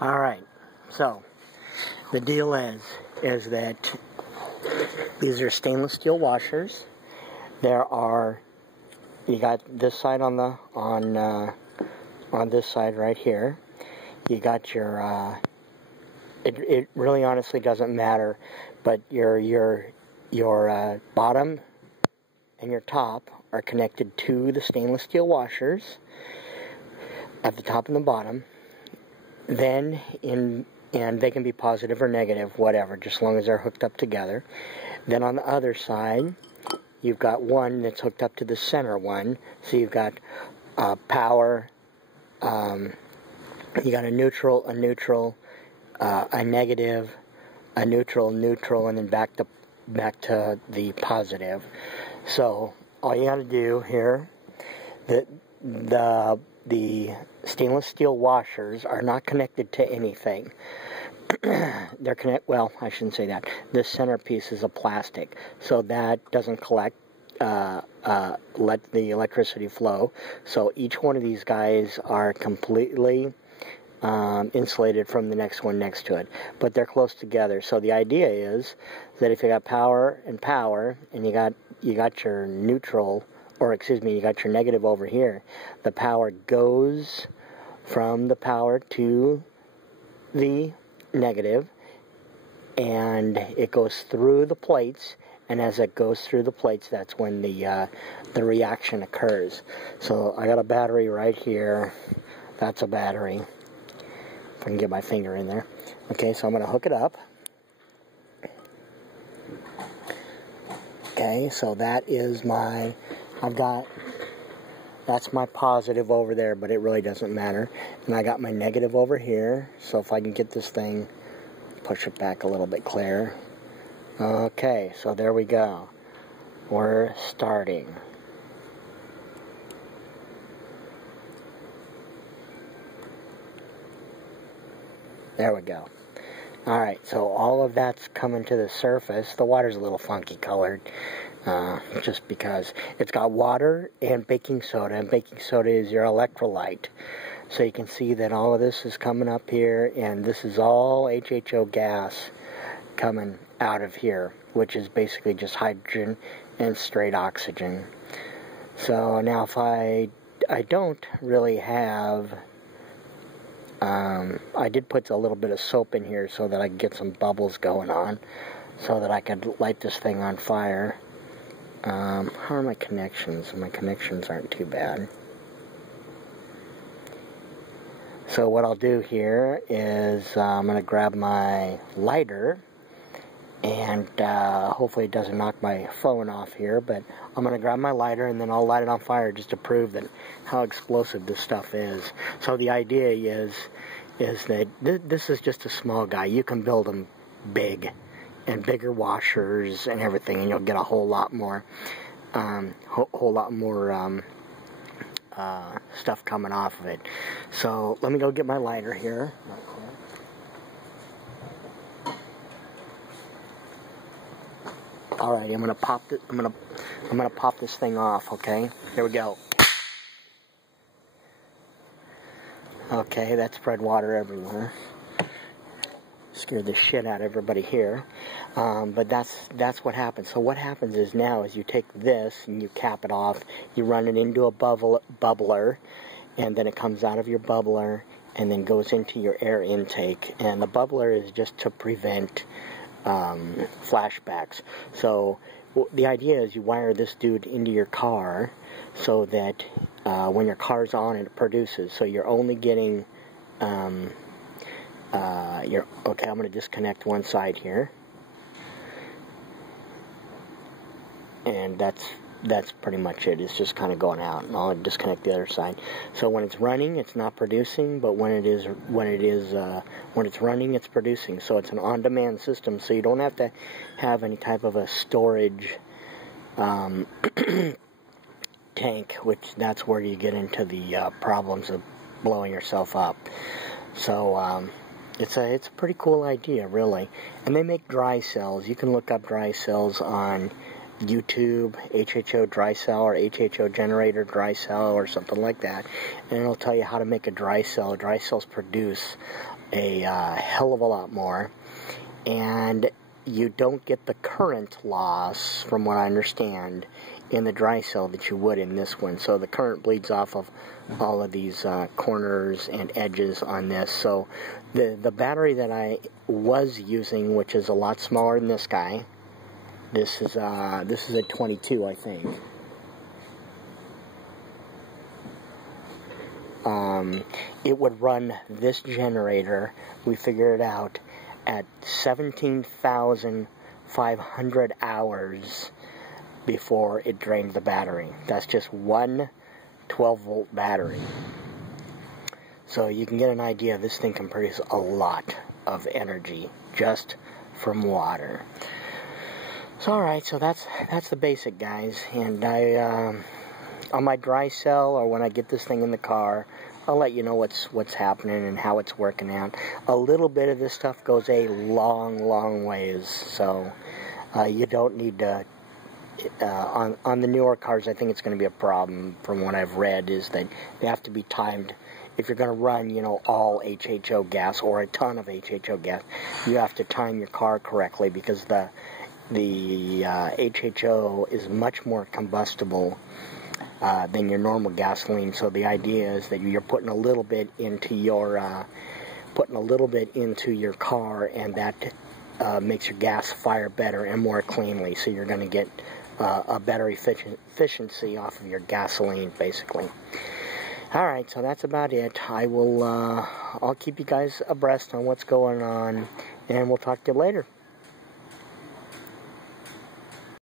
Alright, so the deal is that these are stainless steel washers. There are, you got this side on this side right here. You got your, it really honestly doesn't matter, but your bottom and your top are connected to the stainless steel washers at the top and the bottom. Then and they can be positive or negative, whatever, just as long as they're hooked up together. Then on the other side, you've got one that's hooked up to the center one. So you've got power, you got a neutral, a negative, a neutral, and then back to the positive. So all you got to do here, the stainless steel washers are not connected to anything. They're well, I shouldn't say that. This centerpiece is a plastic, so that doesn't let the electricity flow. So each one of these guys are completely insulated from the next one next to it, but they're close together. So the idea is that if you got power, and you got your neutral, or excuse me, you got your negative over here, the power goes from the power to the negative, and it goes through the plates, and as it goes through the plates, that's when the reaction occurs. So I got a battery right here. That's a battery. If I can get my finger in there. Okay, so I'm going to hook it up. Okay, so that is my, that's my positive over there, but it really doesn't matter. And I got my negative over here, so if I can get this thing, push it back a little bit clearer. Okay, so there we go. We're starting. There we go. Alright, so all of that's coming to the surface. The water's a little funky colored, just because it's got water and baking soda, and baking soda is your electrolyte. So you can see that all of this is coming up here, and this is all HHO gas coming out of here, which is basically just hydrogen and straight oxygen. So now if I don't really have, I did put a little bit of soap in here so that I could get some bubbles going on, so that I could light this thing on fire. How are my connections? My connections aren't too bad. So what I'll do here is I'm going to grab my lighter, and hopefully it doesn't knock my phone off here, but I'm going to grab my lighter and then I'll light it on fire just to prove that how explosive this stuff is. So the idea is that this is just a small guy. You can build them big, and bigger washers and everything, and you'll get a whole lot more stuff coming off of it. So let me go get my lighter here. Alright, I'm gonna pop this thing off, okay? Here we go. Okay, that spread water everywhere. Scared the shit out of everybody here. But that's what happens. So what happens is now is you take this and you cap it off, you run it into a bubbler, and then it comes out of your bubbler and then goes into your air intake. And the bubbler is just to prevent flashbacks. So the idea is you wire this dude into your car so that when your car's on, it produces. So you're only getting okay, I'm going to disconnect one side here, and that's pretty much it. It's just kind of going out, and I'll disconnect the other side. So when it's running, it's not producing, but when it's running, it's producing. So it's an on-demand system, so you don't have to have any type of a storage tank, which that's where you get into the problems of blowing yourself up. So it's a pretty cool idea, really. And they make dry cells. You can look up dry cells on YouTube, HHO dry cell, or HHO generator dry cell, or something like that, and it'll tell you how to make a dry cell. Dry cells produce a hell of a lot more, and you don't get the current loss, from what I understand, in the dry cell that you would in this one. So the current bleeds off of all of these corners and edges on this. So the battery that I was using, which is a lot smaller than this guy, this is a 22, I think. It would run this generator, we figured it out, at 17,500 hours before it drained the battery. That's just one 12-volt battery. So you can get an idea, this thing can produce a lot of energy just from water. So alright, so that's the basic, guys. And I on my dry cell, or when I get this thing in the car, I'll let you know what's happening and how it's working out. A little bit of this stuff goes a long ways, so you don't need to. On the newer cars, I think it's going to be a problem. From what I've read, is that they have to be timed. If you're going to run, all HHO gas or a ton of HHO gas, you have to time your car correctly, because the HHO is much more combustible than your normal gasoline. So the idea is that you're putting a little bit into your car, and that makes your gas fire better and more cleanly. So you're going to get a better efficiency off of your gasoline, basically. All right, so that's about it. I'll keep you guys abreast on what's going on, and we'll talk to you later.